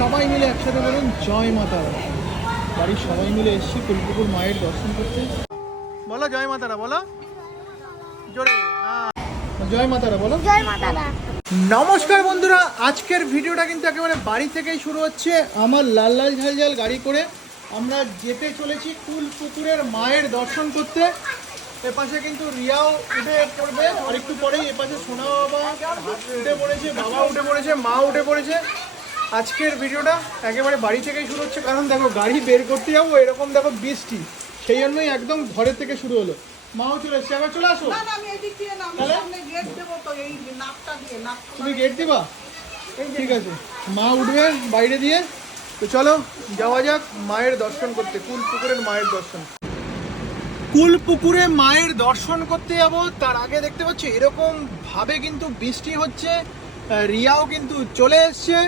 সবাই মিলে একসাথে বলুন জয় মাতারা। বাড়ির সবাই মিলে এসেছি কুলপুকুর মায়ের দর্শন করতে। বলো জয় মাতারা, বলো জোরে। জয় মাতারা বলো। জয় মাতারা। নমস্কার বন্ধুরা, আজকের ভিডিওটা কিন্তু একেবারে বাড়ি থেকেই শুরু হচ্ছে। আমার লাল লাল ঝাল ঝাল গাড়ি করে আমরা যেতে চলেছি কুলপুকুরের মায়ের দর্শন করতে। এপাশে কিন্তু রিয়াও উঠে পড়বে আর একটু পরেই। এপাশে সোনা বাবা উঠে পড়েছে, বাবা উঠে পড়েছে, মা উঠে পড়েছে। আজকের ভিডিওটা একেবারে বাড়ি থেকেই শুরু হচ্ছে, কারণ দেখো গাড়ি বের করতে যাবো, এরকম দেখো বৃষ্টি, সেই জন্যই একদম ঘরের থেকে শুরু হলো। মাও চলে এসছে, আবার চলে আসো। তুমি গেট দিবা? ঠিক আছে, মা উঠবে বাইরে দিয়ে। তো চলো যাওয়া যাক মায়ের দর্শন করতে, কুলপুকুরের মায়ের দর্শন। কুলপুকুরে মায়ের দর্শন করতে যাব, তার আগে দেখতে পাচ্ছি এরকম ভাবে কিন্তু বৃষ্টি হচ্ছে। রিয়াও কিন্তু চলে এসছে।